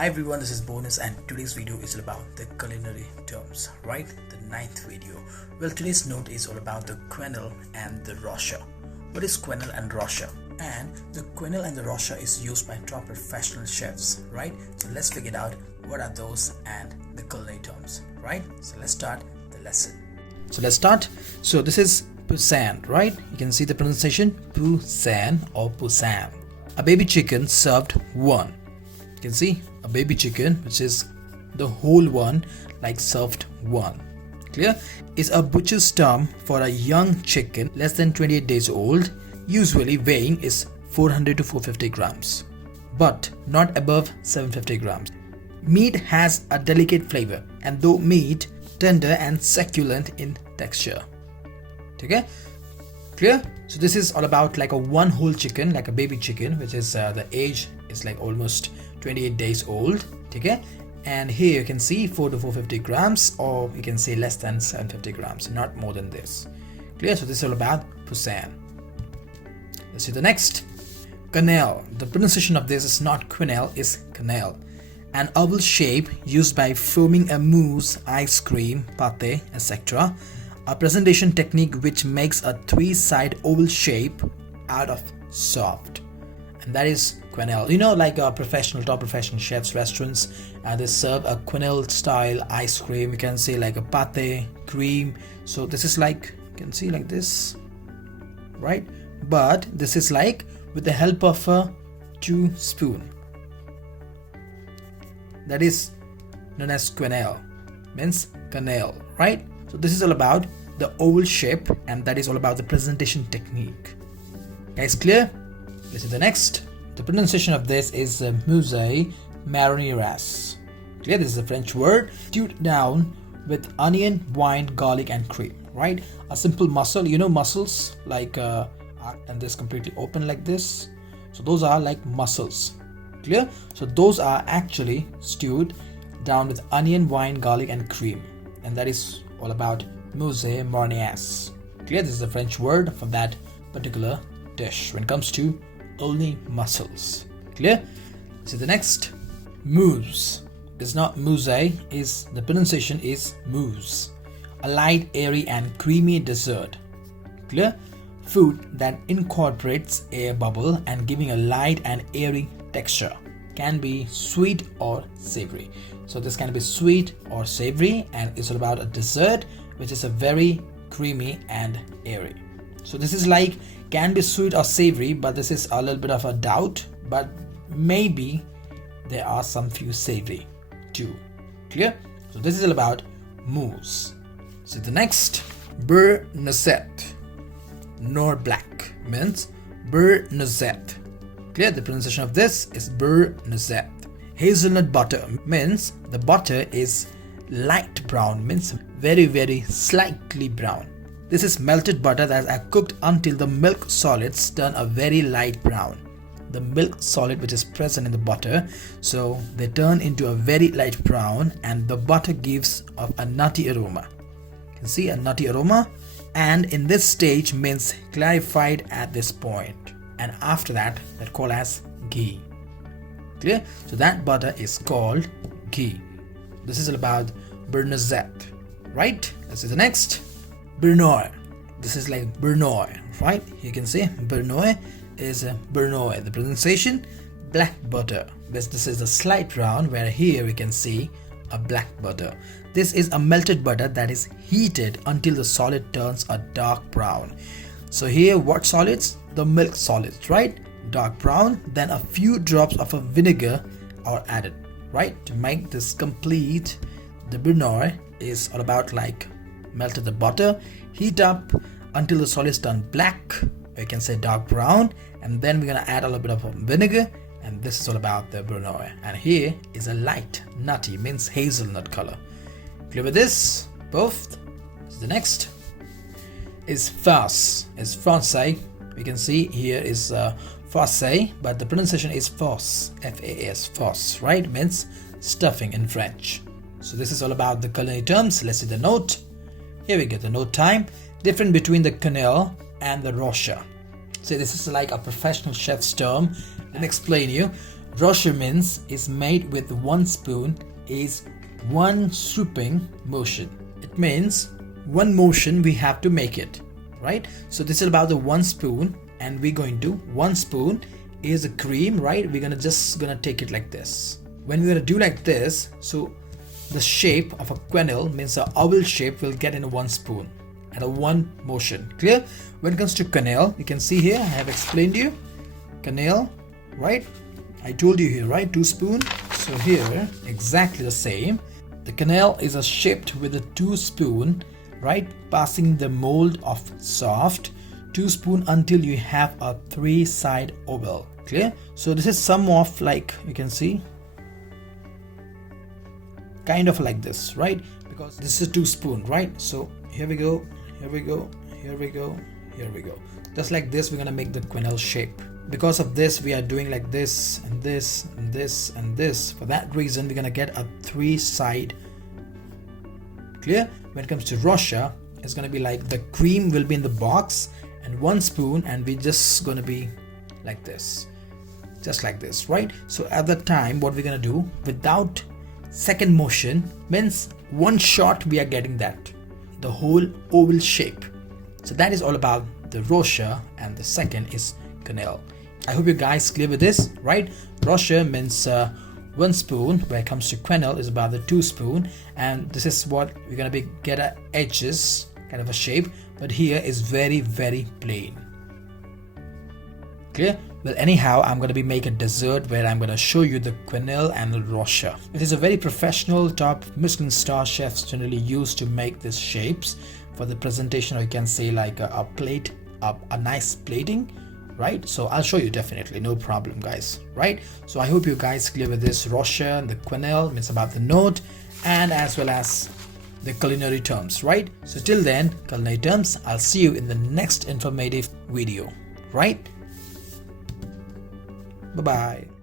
Hi everyone, this is Bonus and today's video is all about the culinary terms, right? The 9th video. Well, today's note is all about the quenelle and the rocher. What is quenelle and rocher? And the quenelle and the rocher is used by top professional chefs, right? So let's figure out what are those and the culinary terms, right? So let's start the lesson. So this is Poussin, right? You can see the pronunciation Poussin or Poussin. A baby chicken served one. You can see a baby chicken, which is the whole one, like served one. Clear? Is a butcher's term for a young chicken less than 28 days old, usually weighing is 400 to 450 grams, but not above 750 grams. Meat has a delicate flavor, and though meat, tender and succulent in texture. Okay? Clear? So this is all about like a one whole chicken, like a baby chicken, which is the age is like almost 28 days old. Okay? And here you can see 4 to 450 grams, or you can say less than 750 grams, not more than this. Clear? So this is all about Poussin. Let's see the next. Quenelle. The pronunciation of this is not quenelle, is quenelle. An oval shape used by forming a mousse, ice cream, pâté, etc. A presentation technique which makes a three-side oval shape out of soft. And that is quenelle. You know, like top professional chefs, restaurants, they serve a quenelle style ice cream. You can say like a pâté, cream. So this is like, you can see like this, right? But this is like with the help of a 2 spoon. That is known as quenelle, means quenelle, right? So this is all about the oval shape, and that is all about the presentation technique. Guys, clear? Let's see the next. The pronunciation of this is mousse marinieres. Clear? This is a French word, stewed down with onion, wine, garlic, and cream. Right? A simple mussel. You know mussels, like and this completely open like this. So those are like mussels. Clear? So those are actually stewed down with onion, wine, garlic, and cream, and that is all about mousse marinieres. Clear? This is a French word for that particular dish when it comes to only mussels. Clear? So the next, mousse. It's not mousse, is the pronunciation is mousse. A light, airy, and creamy dessert. Clear? Food that incorporates air bubble and giving a light and airy texture. Can be sweet or savory. So this can be sweet or savory, and it's all about a dessert which is a very creamy and airy. So this is like can be sweet or savory, but this is a little bit of a doubt, but maybe there are some few savory too. Clear? So this is all about mousse. So the next, beurre noisette. Noir black means beurre noisette. Clear? The pronunciation of this is beurre noisette. Hazelnut butter means the butter is light brown, means very slightly brown. This is melted butter that are cooked until the milk solids turn a very light brown. The milk solid which is present in the butter, so they turn into a very light brown, and the butter gives off a nutty aroma. You can see a nutty aroma, and in this stage means clarified at this point, and after that called as ghee. Clear? So that butter is called ghee. This is all about beurre noisette, right? Let's see the next. Beurre. This is like beurre, right? You can say beurre is a beurre. The pronunciation, black butter. This is a slight brown, where here we can see a black butter. This is a melted butter that is heated until the solid turns a dark brown. So here what solids? The milk solids, right? Dark brown. Then a few drops of a vinegar are added, right? To make this complete, the beurre is all about like melted the butter, heat up until the solids turn black, or you can say dark brown, and then we're gonna add a little bit of vinegar, and this is all about the beurre. And here is a light nutty, means hazelnut color. Clear with this? Both. So the next is farce. Is Francais. We can see here is farce, but the pronunciation is farce, F-A-S, farce, right? Means stuffing in French. So this is all about the culinary terms. Let's see the note. Here we get the note time. Difference between the quenelle and the rocher. So this is like a professional chef's term. Let me explain you. Rocher means is made with 1 spoon is 1 swooping motion. It means 1 motion we have to make it, right? So this is about the 1 spoon, and we're going to 1 spoon is a cream, right? We're gonna take it like this. When we're gonna do like this, so the shape of a quenelle means the oval shape will get in 1 spoon and a 1 motion. Clear? When it comes to quenelle, you can see here I have explained you quenelle, right? I told you here, right? 2 spoon. So here exactly the same. The quenelle is a shaped with a 2 spoon, right? Passing the mold of soft 2 spoon until you have a 3-side oval. Clear? So this is some of like you can see kind of like this, right? Because this is 2 spoon, right? So here we go, here we go, here we go, here we go. Just like this we're gonna make the quenelle shape. Because of this we are doing like this and this and this and this. For that reason we're gonna get a 3-side. Clear? When it comes to Rocher, it's gonna be like the cream will be in the box and 1 spoon, and we're just gonna be like this, just like this, right? So at that time what we're gonna do without second motion means 1 shot we are getting that the whole oval shape. So that is all about the Rocher, and the second is quenelle. I hope you guys clear with this, right? Rocher means 1 spoon, where it comes to quenelle is about the 2 spoon, and this is what we're gonna be get at edges kind of a shape, but here is very plain. Clear? Well, anyhow, I'm going to be making a dessert where I'm going to show you the quenelle and the Rocher. It is a very professional top Michelin star chefs generally use to make these shapes for the presentation, or you can say like a plate, a nice plating, right? So I'll show you definitely, no problem guys, right? So I hope you guys clear with this. Rocher and the quenelle means about the note, and as well as the culinary terms, right? So till then, culinary terms, I'll see you in the next informative video, right? Bye bye.